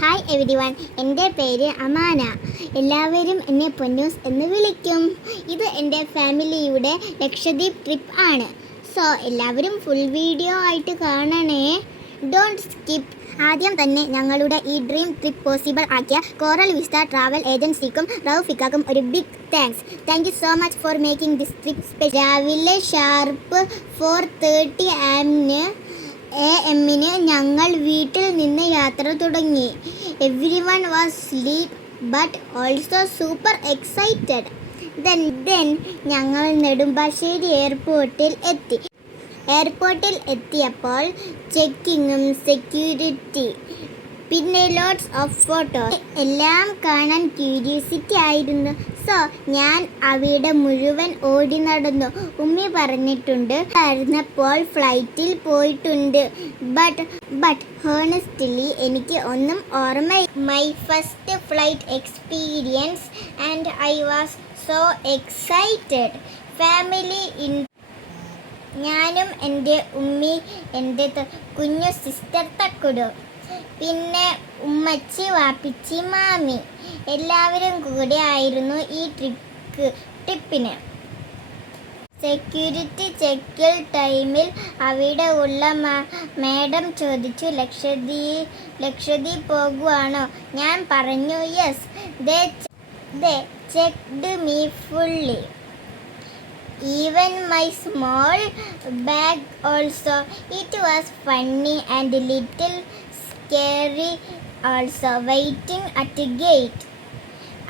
Hi every one, എൻ്റെ പേര് അമാന. എല്ലാവരും എന്നെ പൊന്നൂസ് എന്ന് വിളിക്കും. ഇത് എൻ്റെ ഫാമിലിയുടെ ലക്ഷദ്വീപ് ട്രിപ്പ് ആണ്. സോ എല്ലാവരും ഫുൾ വീഡിയോ ആയിട്ട് കാണണേ, ഡോണ്ട് സ്കിപ്പ്. ആദ്യം തന്നെ ഞങ്ങളുടെ ഈ ഡ്രീം ട്രിപ്പ് പോസിബിൾ ആക്കിയ കോറൽ വിസ്റ്റ ട്രാവൽ ഏജൻസിക്കും റൗഫിക്കും ഒരു big thanks. Thank you so much for making this trip special. രാവിലെ ഷാർപ്പ് 4:30 AM ഞങ്ങൾ വീട്ടിൽ നിന്ന് യാത്ര തുടങ്ങി. Everyone was sleep but also super excited. Then ഞങ്ങൾ നെടുമ്പാശ്ശേരി എയർപോർട്ടിൽ എത്തിയപ്പോൾ ചെക്കിങ്ങും സെക്യൂരിറ്റി, പിന്നെ ലോട്ട്സ് ഓഫ് ഫോട്ടോസ് എല്ലാം കാണാൻ ക്യൂരിയോസിറ്റി ആയിരുന്നു. സോ ഞാൻ അവിടെ മുഴുവൻ ഓടി നടന്നു. ഉമ്മി പറഞ്ഞിട്ടുണ്ട് ആയിരുന്നപ്പോൾ ഫ്ലൈറ്റിൽ പോയിട്ടുണ്ട്. ബട്ട് ഹോണസ്റ്റ്ലി എനിക്ക് ഒന്നും ഓർമ്മയില്ല. My first flight experience and I was so excited. Family in ഞാനും എൻ്റെ ഉമ്മി, എൻ്റെ കുഞ്ഞു സിസ്റ്റർ തക്കുടു, പിന്നെ ഉമ്മച്ചി, വാപ്പിച്ചി, മാമി എല്ലാവരും കൂടെ ആയിരുന്നു ഈ ട്രിപ്പിന്. സെക്യൂരിറ്റി ചെക്കിൽ ടൈമിൽ അവിടെ ഉള്ള മാഡം ചോദിച്ചു, ലക്ഷദ്വീപ് പോകുവാണോ? ഞാൻ പറഞ്ഞു yes. They checked me fully, even my small bag also. It was funny and little scary also waiting at the gate.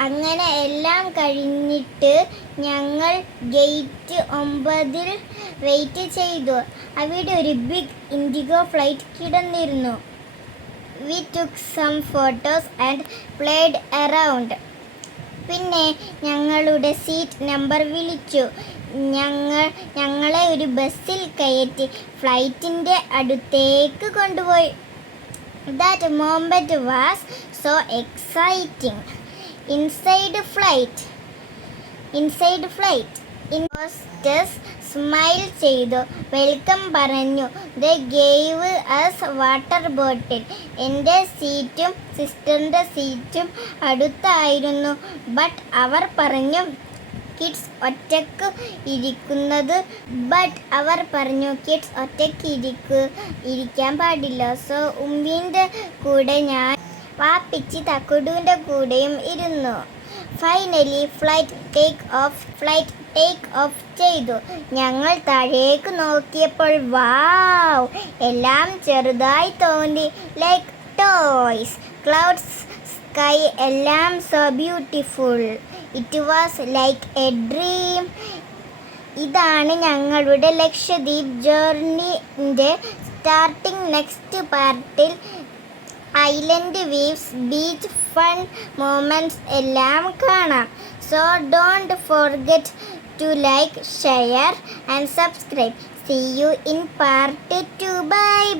അങ്ങനെ എല്ലാം കഴിഞ്ഞിട്ട് ഞങ്ങൾ ഗേറ്റ് 9 വെയിറ്റ് ചെയ്തു. അവിടെ ഒരു ബിഗ് ഇൻഡിഗോ ഫ്ലൈറ്റ് കിടന്നിരുന്നു. We took some photos and played around. പിന്നെ ഞങ്ങളുടെ സീറ്റ് നമ്പർ വിളിച്ചു. ഞങ്ങളെ ഒരു ബസ്സിൽ കയറ്റി ഫ്ലൈറ്റിൻ്റെ അടുത്തേക്ക് കൊണ്ടുപോയി. That moment was so exciting. Inside flight hostess smile ചെയ്തു, വെൽക്കം പറഞ്ഞു. They gave us water bottle. എൻ്റെ സീറ്റും സിസ്റ്ററിൻ്റെ സീറ്റും അടുത്തായിരുന്നു. ബട്ട് അവർ പറഞ്ഞു കിഡ്സ് ഒറ്റയ്ക്ക് ഇരിക്കാൻ പാടില്ല. സോ ഉമ്മീൻ്റെ കൂടെ ഞാൻ വാപ്പിച്ചി തക്കുടുവിൻ്റെ കൂടെയും ഇരുന്നു. ഫൈനലി ഫ്ലൈറ്റ് ടേക്ക് ഓഫ് ചെയ്തു. ഞങ്ങൾ താഴേക്ക് നോക്കിയപ്പോൾ വാവ്, എല്ലാം ചെറുതായി തോന്നി. ലൈക്ക് ടോയ്സ്, ക്ലൗഡ്സ്, സ്കൈ, എല്ലാം so beautiful. It was like a dream. ഇതാണ് ഞങ്ങളുടെ ലക്ഷദ്വീപ് ജേർണിൻ്റെ സ്റ്റാർട്ടിംഗ്. നെക്സ്റ്റ് പാർട്ടിൽ island waves, beach fun moments എല്ലാം കാണാം. So don't forget to like, share and subscribe. See you in part 2. Bye.